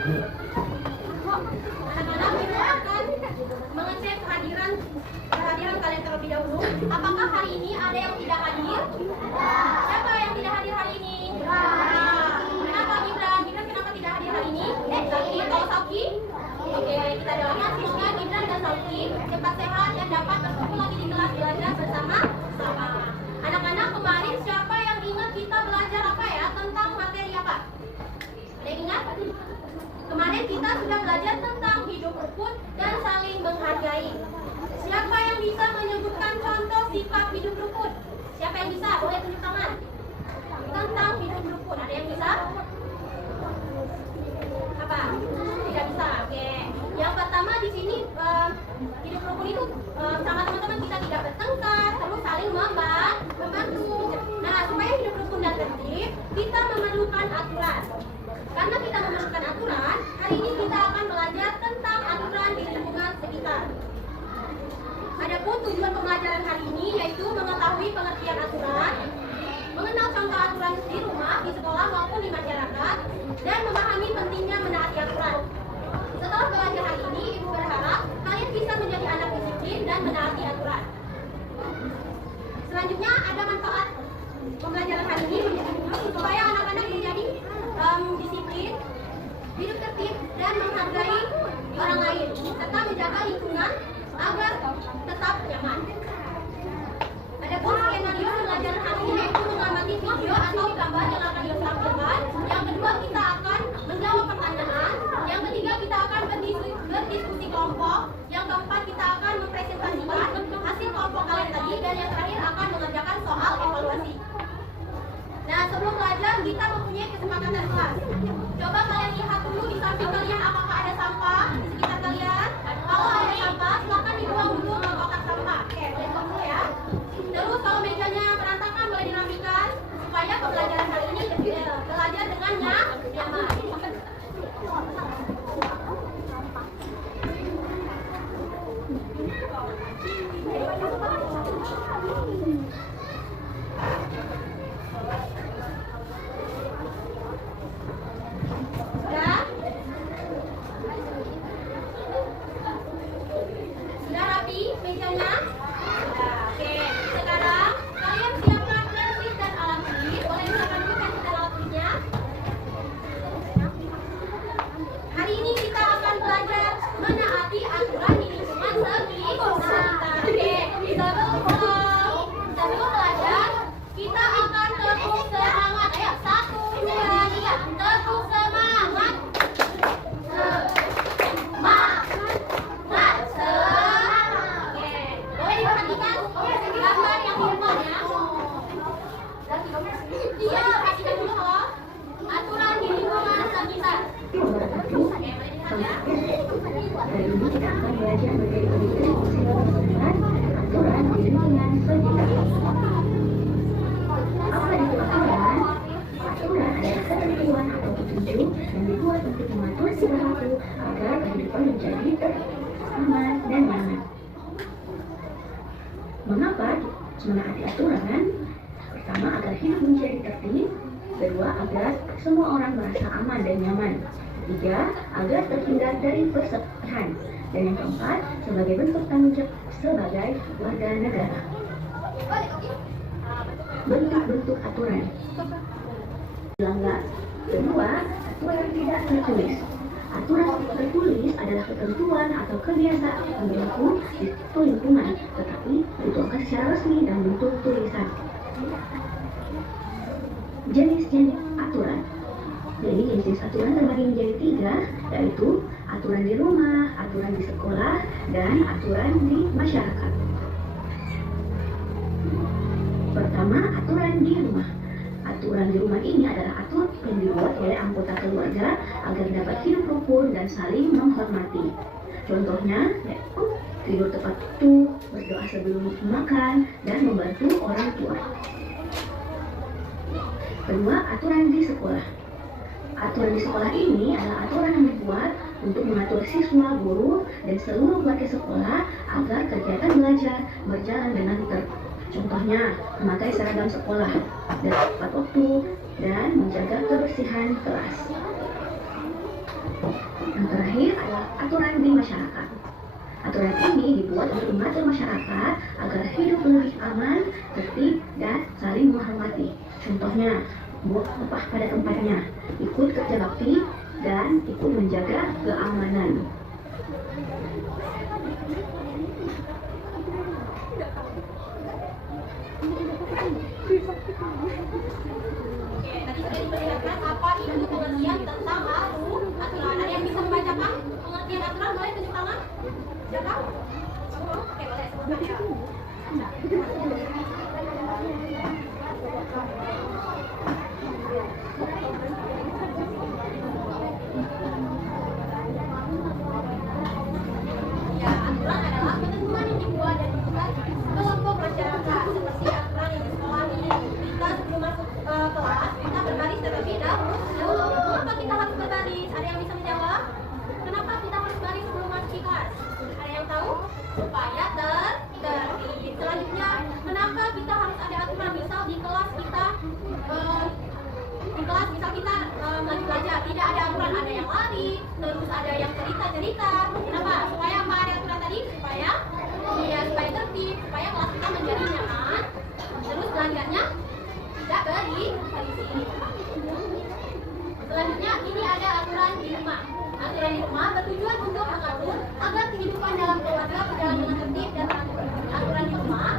Anak-anak, kita akan mengecek kehadiran kalian terlebih dahulu. Apakah hari ini ada yang tidak hadir? Siapa yang tidak hadir hari ini? Kenapa Gibran? Gibran kenapa tidak hadir hari ini? Sauki atau Sauki? Oke, kita doakan semoga Gibran dan Sauki cepat sehat dan dapat bertemu lagi di kelas belajar bersama-sama. Anak-anak, kemarin siapa yang ingat kita belajar apa ya? Tentang materi apa? Ada yang ingat? Kemarin kita sudah belajar tentang hidup rukun dan saling menghargai. Siapa yang bisa menyebutkan contoh sifat hidup rukun? Siapa yang bisa? Boleh tunjuk tangan. Tentang hidup rukun, ada yang bisa? Apa? Tidak bisa. Oke. Yang pertama di sini hidup rukun itu sama teman-teman kita tidak bertengkar, terus saling membantu. Nah, supaya hidup rukun dan tertib, kita memerlukan aturan. Karena kita memerlukan aturan, hari ini kita akan belajar tentang aturan di lingkungan sekitar. Adapun tujuan pembelajaran hari ini yaitu mengetahui pengertian aturan, mengenal contoh aturan di rumah, di sekolah maupun di masyarakat, dan memahami pentingnya menaati aturan. Setelah belajar hari ini, Ibu berharap kalian bisa menjadi anak disiplin dan menaati aturan. Selanjutnya ada manfaat pembelajaran hari ini supaya anak-anak menjadi disiplin, hidup tertib, dan menghargai orang lain, serta menjaga lingkungan agar tetap nyaman. Adapun skenario pembelajaran hari ini yaitu mengamati video atau gambar yang akan ditampilkan. Yang kedua, kita akan menjawab pertanyaan. Yang ketiga, kita akan berdiskusi kelompok. Yang keempat, kita akan mempresentasikan hasil kelompok kalian tadi. Dan yang terakhir akan mengerjakan soal evaluasi. Nah, sebelum belajar kita mempunyai kesepakatan kelas. Coba kalian lihat dulu di samping kalian apakah ada sampah di sekitar kalian. Kalau ada sampah, silakan dibuang dulu ke kotak sampah. Oke, boleh buang dulu ya. Terus kalau mejanya berantakan boleh dirapikan supaya pembelajaran hari ini belajar dengan nyaman. Sudah rapi mejanya? Oke, sekarang kalian siapkan pensil dan alat tulis. Boleh silakan dulu pensil dan alat tulisnya. Hari ini kita akan belajar menaati aturan di lingkungan sekitar. Oke, sebelum belajar kita akan tepuk semangat. Ayo, 1, 2, 3, tepuk semangat. Iya, perhatikan dulu kalau aturan di lingkungan sekitar. Oke, boleh dilihat ya. Hari ini kita akan belajar mengenai aturan di lingkungan sekitar. Apa itu aturan? Aturan adalah ketentuan atau petunjuk yang dibuat untuk mengatur sesuatu agar kehidupan menjadi aman dan nyaman. Mengapa menaati aturan? Pertama, agar hidup menjadi tertib. Kedua, agar semua orang merasa aman dan nyaman. Ketiga, agar terhindar dari perselingkuhan. Dan yang keempat, sebagai bentuk tanggung jawab sebagai warga negara. Bentuk-bentuk aturan. Dilanggar. Kedua, aturan tidak tertulis. Aturan tertulis adalah ketentuan atau kebiasaan yang berlaku di suatu lingkungan, tetapi dituangkan secara resmi dan bentuk tulisan. Jenis-jenis aturan. Jadi jenis aturan terbagi menjadi 3, yaitu aturan di rumah, aturan di sekolah, dan aturan di masyarakat. Pertama, aturan di rumah. Aturan di rumah ini adalah aturan yang dibuat oleh anggota keluarga agar dapat hidup rukun dan saling menghormati. Contohnya yaitu tidur tepat waktu, berdoa sebelum makan, dan membantu orang tua. Kedua, aturan di sekolah. Aturan di sekolah ini adalah aturan yang dibuat untuk mengatur siswa, guru, dan seluruh warga sekolah agar kegiatan belajar berjalan dengan tertib. Contohnya, memakai seragam sekolah dan tepat waktu dan menjaga kebersihan kelas. adalah aturan di masyarakat. Aturan ini dibuat untuk mengatur masyarakat agar hidup lebih aman, tertib, dan saling menghormati. Contohnya, buang sampah pada tempatnya, ikut kerja bakti, dan ikut menjaga keamanan. Oke, tadi sudah diperlihatkan apa itu pengertian tentang aturan. Ada yang bisa membacakan pengertian aturan? Boleh tunjuk tangan? Siapa? Oke, boleh sebutkan ya. Ya, aturan adalah ketentuan yang dibuat dan dibuat kelompok masyarakat seperti aturan yang disekolahi. Kita sebelum masuk kelas, kita berbaris terlebih dahulu. Kenapa kita harus berbaris? Ada yang bisa menjawab? Kenapa kita harus baris sebelum masuk kelas? Ada yang tahu? Supaya tertib. Selanjutnya, kenapa kita harus ada aturan? Misal di kelas kita lagi belajar, tidak ada aturan, ada yang lari, terus ada yang cerita. Kenapa? Supaya apa ada aturan tadi? Supaya tertib, supaya kelas kita menjadi nyaman. Terus selanjutnya tidak berisi. Selanjutnya ini ada aturan di rumah. Aturan di rumah bertujuan untuk mengatur agar kehidupan dalam keluarga berjalan dengan tertib dan teratur. Aturan di rumah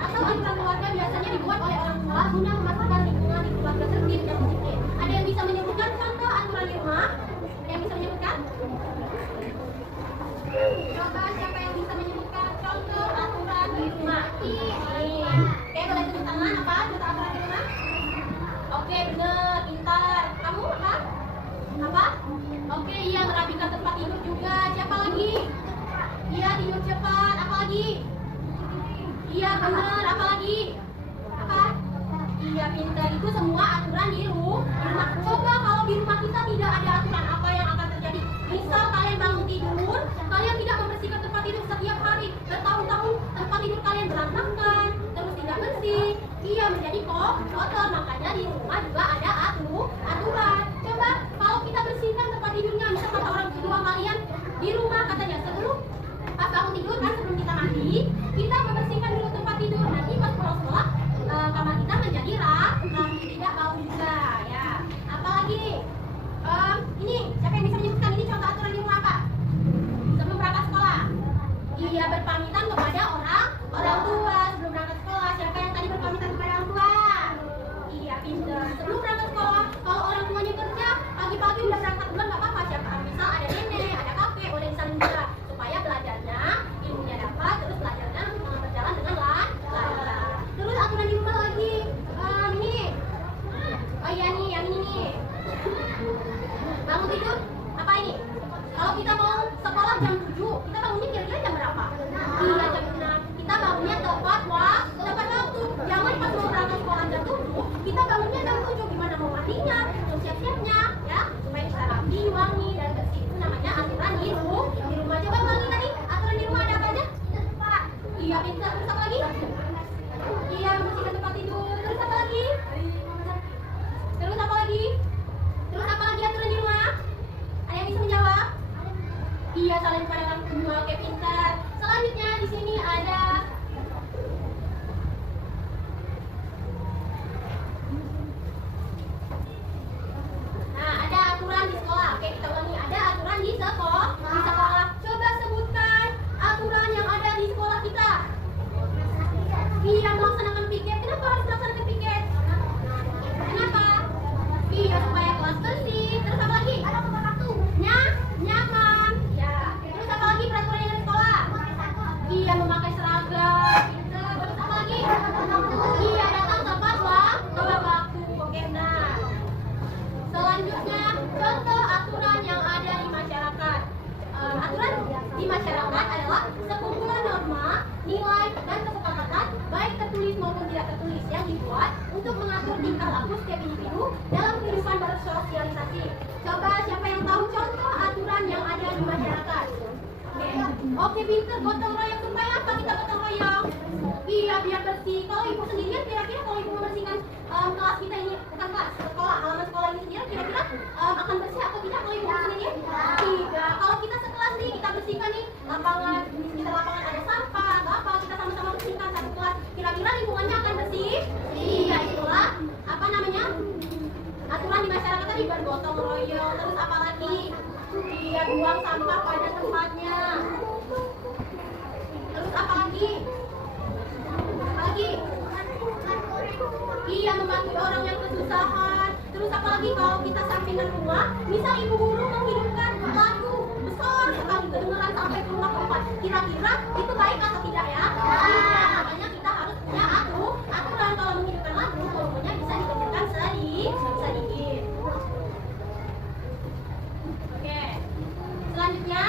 atau aturan keluarga biasanya dibuat oleh orang tua guna memastikan lingkungan di keluarga tertib dan disiplin. Ada yang bisa menyebutkan contoh aturan di rumah? Ada yang bisa menyebutkan? Coba siapa yang bisa menyebutkan contoh aturan di rumah? Ini. Oke, boleh tunjuk tangan apa? Contoh aturan di rumah? Oke, benar, pintar. Kamu apa? Apa? Oke, iya, merapikan tempat tidur juga. Siapa lagi? Iya, tidur cepat. Apa lagi? Iya, benar. Apa lagi? Apa? Iya, pintar. Itu semua aturan di rumah. Coba kalau di rumah kita tidak ada aturan, apa yang akan terjadi? Misal kalian bangun tidur, kalian tidak membersihkan tempat tidur setiap hari, bertahun-tahun tempat tidur kalian berantakan, terus tidak bersih, iya menjadi kotor. Makanya di rumah juga ada aturan. Coba kalau kita bersihkan tempat tidurnya, misal kata orang tua kalian di rumah katanya sebelum pas bangun tidur kan, sebelum kita mandi, kita membersihkan dulu tempat tidur. Nanti pas pulang sekolah kamar kita menjadi rapi, tidak bau juga ya. Apalagi ini siapa yang bisa menyebutkan ini contoh aturan di rumah apa? Sebelum berangkat sekolah, iya berpamitan kepada orang tua sebelum berangkat sekolah. Siapa yang tadi berpamitan kepada orang tua? Iya, pintar. Sebelum berangkat sekolah, kalau orang tuanya kerja pagi-pagi udah berangkat duluan nggak apa-apa. Siapa? Misal ada nenek, ada kakek, boleh disaling juga supaya belajarnya ilmunya dapat, terus belajarnya berjalan dengan lancar. Terus aturan di rumah lagi ini. Oh iya nih, yang ini nih. Bangun tidur apa ini? Kalau kita mau sekolah jam 7, kita bangunnya kira-kira jam berapa? Iya, jam 6. Kita bangunnya tepat waktu. Jangan pas mau berangkat sekolah jam 7, kita bangunnya jam 7. Gimana mau mandinya, terus siap-siapnya ya, supaya bisa rapi, wangi dan bersih. Itu namanya aturan di rumah. Coba ulangi tadi, aturan di rumah ada apa aja? Iya, pintar. Terus apa lagi? Iya, membersihkan tempat tidur. Terus apa lagi? Terus apa lagi aturan di rumah? Ada yang bisa menjawab? Iya, saling pada orang tua. Oke, pintar. Selanjutnya di sini ada aturan di sekolah. Oke, kita ulangi. Ada aturan di sekolah. Coba sebutkan aturan yang ada di sekolah kita. Iya, melaksanakan piket. Kenapa harus melaksanakan piket? Kenapa? Iya, supaya kelas bersih. Terus apa lagi? Ada tempat waktu. Nyaman. Ya. Terus apa lagi peraturan yang ada di sekolah? Iya, memakai seragam. Terus apa lagi? Iya, datang tepat waktu. Oke, benar. Selanjutnya, contoh aturan yang ada di masyarakat. Aturan di masyarakat adalah sekumpulan norma, nilai, dan kesepakatan baik tertulis maupun tidak tertulis yang dibuat untuk mengatur tingkah laku setiap individu dalam kehidupan bersosialisasi. Coba siapa yang tahu contoh aturan yang ada di masyarakat? Oke, pinter. Gotong royong. Supaya apa kita gotong royong? Iya, biar bersih. Kalau ibu sendirian, kira-kira kalau ibu membersihkan kelas kita ini, bukan kelas, sekolah, halaman sekolah ini sendiri, kira-kira akan bersih atau tidak kalau ibu sendirian? Tidak. Kalau kita lapangan di sekitar lapangan ada sampah atau apa, kita sama-sama bersihkan satu kelas. Kira-kira lingkungannya akan bersih? Iya, itulah apa namanya? Aturan di masyarakat tadi, bergotong royong. Terus apa lagi? Iya, buang sampah pada tempatnya. Terus apa lagi? Apa lagi? Iya, membantu orang yang kesusahan. Terus apalagi kalau kita sampingan rumah, misal ibu guru menghidupkan lagu besar sekali kedengeran sampai ke rumah keempat. Kira-kira itu baik atau tidak ya? Tidak. Makanya kita harus punya aturan kalau menghidupkan lagu, volumenya bisa dikecilkan sedikit. Oke. Selanjutnya.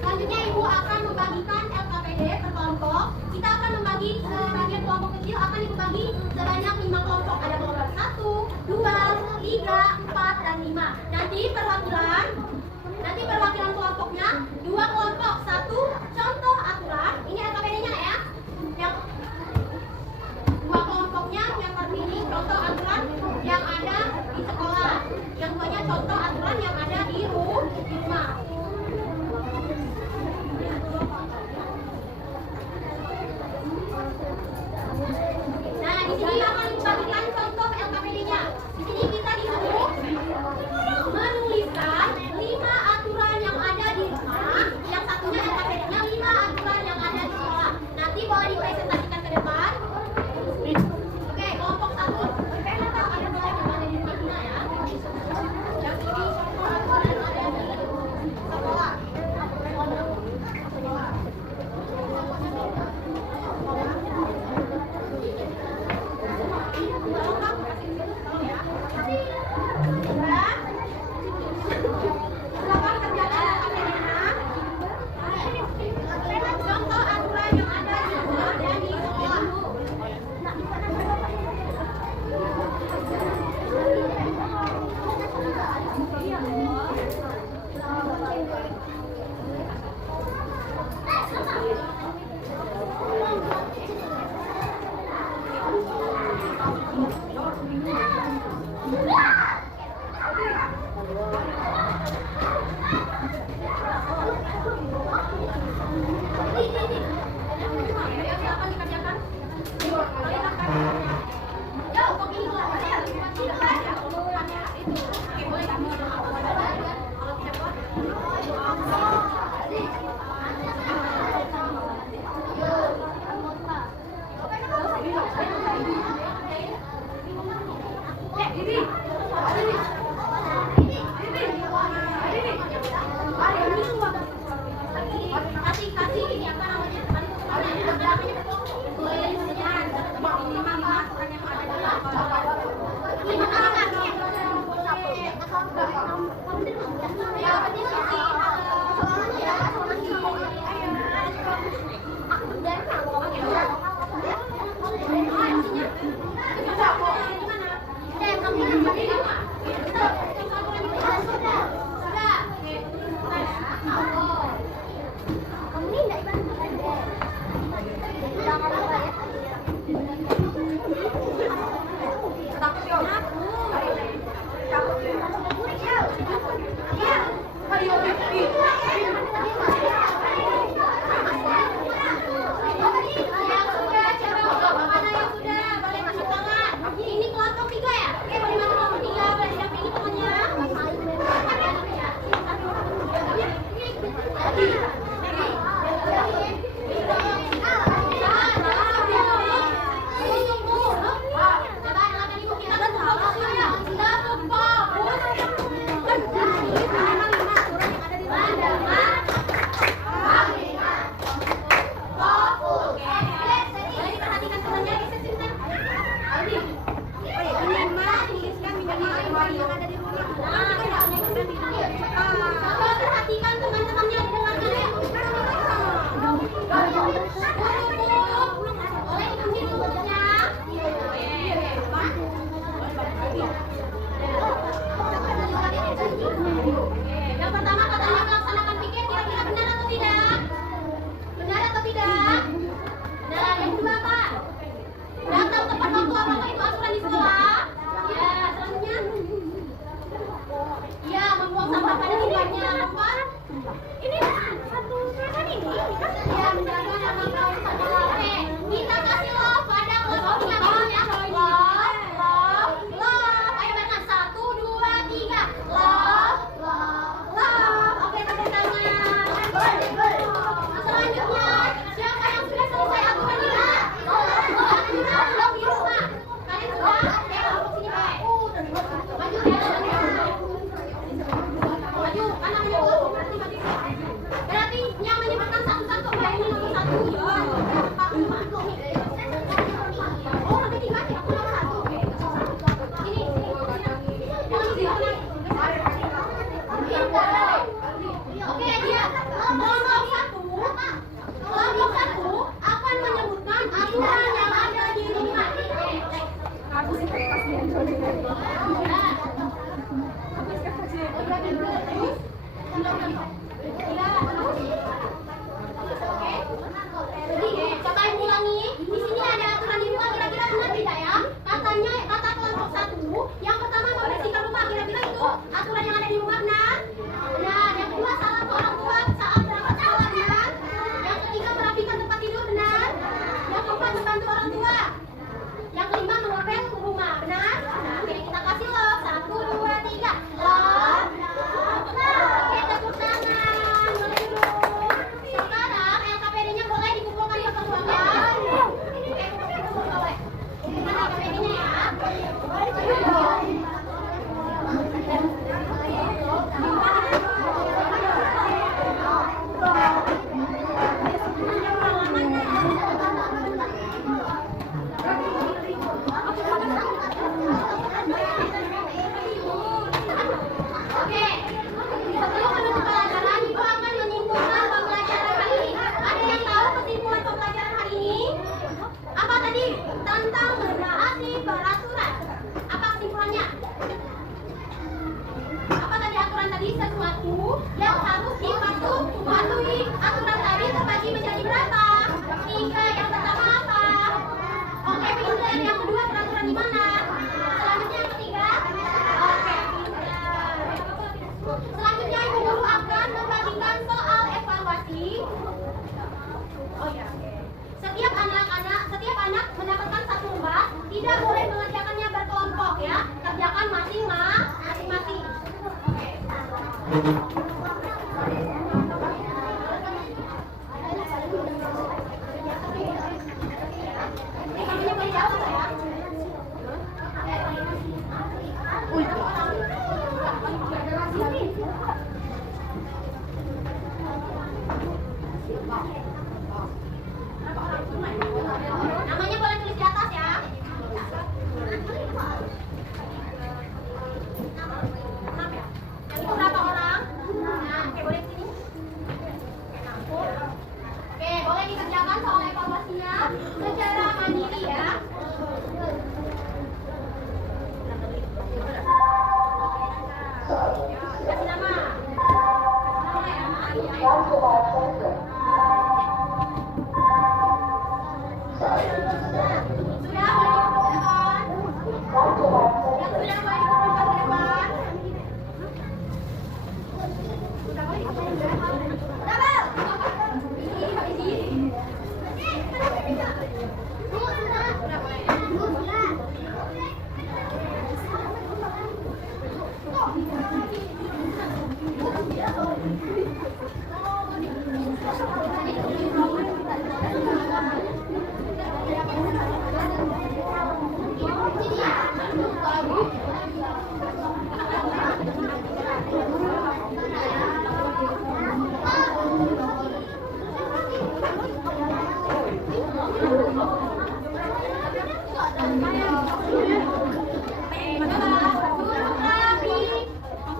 Selanjutnya Ibu akan membagikan LKPD per kelompok. Kita akan membagi sebagian kelompok kecil akan Ibu bagi sebanyak 5 kelompok. Ada kelompok 1, 2, 3, 4, dan 5. Nanti perwakilan kelompoknya 2 kelompok. 1 contoh aturan. Ini LKPD-nya ya. Yang 2 kelompoknya yang terpilih contoh aturan yang ada di sekolah. Yang 2-nya contoh aturan yang ada di rumah. Nah, di sini akan dibagikan contoh LKPD-nya. Di sini kita disuruh menuliskan 5 aturan yang ada di rumah. Yang satunya LKPD-nya 5 aturan yang ada di sekolah. Nanti boleh dipresentasikan ke depan. Oke, kelompok 1. Ada boleh yang ada di rumah ya. Yang ini apa pada tujuannya apa? Ini satu kan ini kan ya menjaga nama baik sekolah. Oke, kita kasih love pada kelompoknya ya. Love. Ayo bareng 1, 2, 3. Love. Oke, tepuk tangan. Selanjutnya, siapa yang sudah selesai aturan ini? Belum di rumah. Kalian sudah? Kelompok sini baik. Maju ya. Maju, kan namanya kelompok berarti maju. Berarti yang menyebutkan satu-satu kayak ini nomor 1 ya. Tempat rumah. Oh, nanti dikasih aku nomor 1. Ini. Oke, dia kelompok 1 akan menyebutkan aturan yang ada di rumah. Coba ulangi. Di sini ada aturan di rumah, kira-kira benar tidak ya? Katanya kata kelompok 1, yang pertama membersihkan rumah, kira-kira itu aturan yang ada di rumah benar? Benar. Yang kedua salam ke orang tua saat berangkat sekolah benar? Yang ketiga merapikan tempat tidur benar? Yang keempat membantu orang tua? Yang kelima mengepel rumah benar? Nah, oke kita kasih love 1, 2, 3. Love. Oke tepuk tangan. Sekarang LKPD-nya boleh dikumpulkan ke ruangan. Boleh. Mana LKPD-nya ya? Oke, sebelum menutup pelajaran, Ibu akan menyimpulkan pembelajaran hari ini. Ada yang tahu kesimpulan pembelajaran hari ini? Apa tadi? Tentang menaati peraturan. Apa kesimpulannya? Apa tadi aturan tadi? Sesuatu yang harus dipatuhi. Aturan tadi terbagi menjadi berapa? 3. Yang pertama apa? Oke, pintar. Yang kedua peraturan di mana? Selanjutnya yang ketiga? Oke, pintar. Selanjutnya Ibu Guru akan membagikan soal evaluasi. Oh ya, oke. Setiap anak mendapatkan satu lembar, tidak boleh mengerjakannya berkelompok ya. Kerjakan masing-masing. Oke. Kamunya boleh jawab ya. Namanya boleh tulis di atas ya. Yang itu berapa orang? Nah, oke boleh sini. Oke, boleh dikerjakan soal evaluasinya secara mandiri ya. Kasih nama. Sudah boleh dikumpulkan. Yang sudah boleh dikumpulkan ke depan. Sudah boleh dikumpulkan.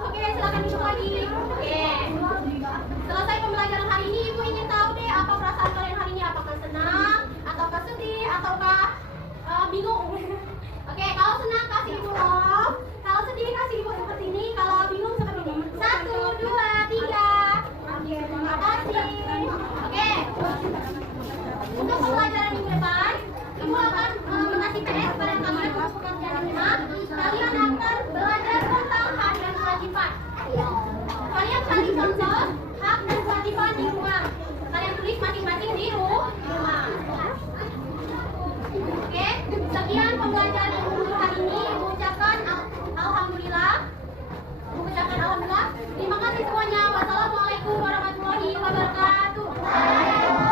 Oke, silakan duduk lagi. Oke. Selesai pembelajaran hari ini, Ibu ingin tahu deh apa perasaan kalian hari ini, apakah senang, ataukah sedih, ataukah bingung. Oke, kalau senang kasih Ibu love, kalau sedih kasih Ibu seperti ini, kalau bingung seperti ini. 1, 2, 3. Oke, terima kasih. Oke. Untuk pembelajaran minggu depan, Ibu akan mengasih PS kepada kalian untuk pekerjaan rumah. Kalian akan belajar tentang hak dan kewajiban. contoh hak dan kewajiban di rumah. Kalian tulis masing-masing di rumah. Oke, sekian pembelajaran guru hari ini. Mengucapkan alhamdulillah. Terima kasih semuanya. Wassalamualaikum warahmatullahi wabarakatuh.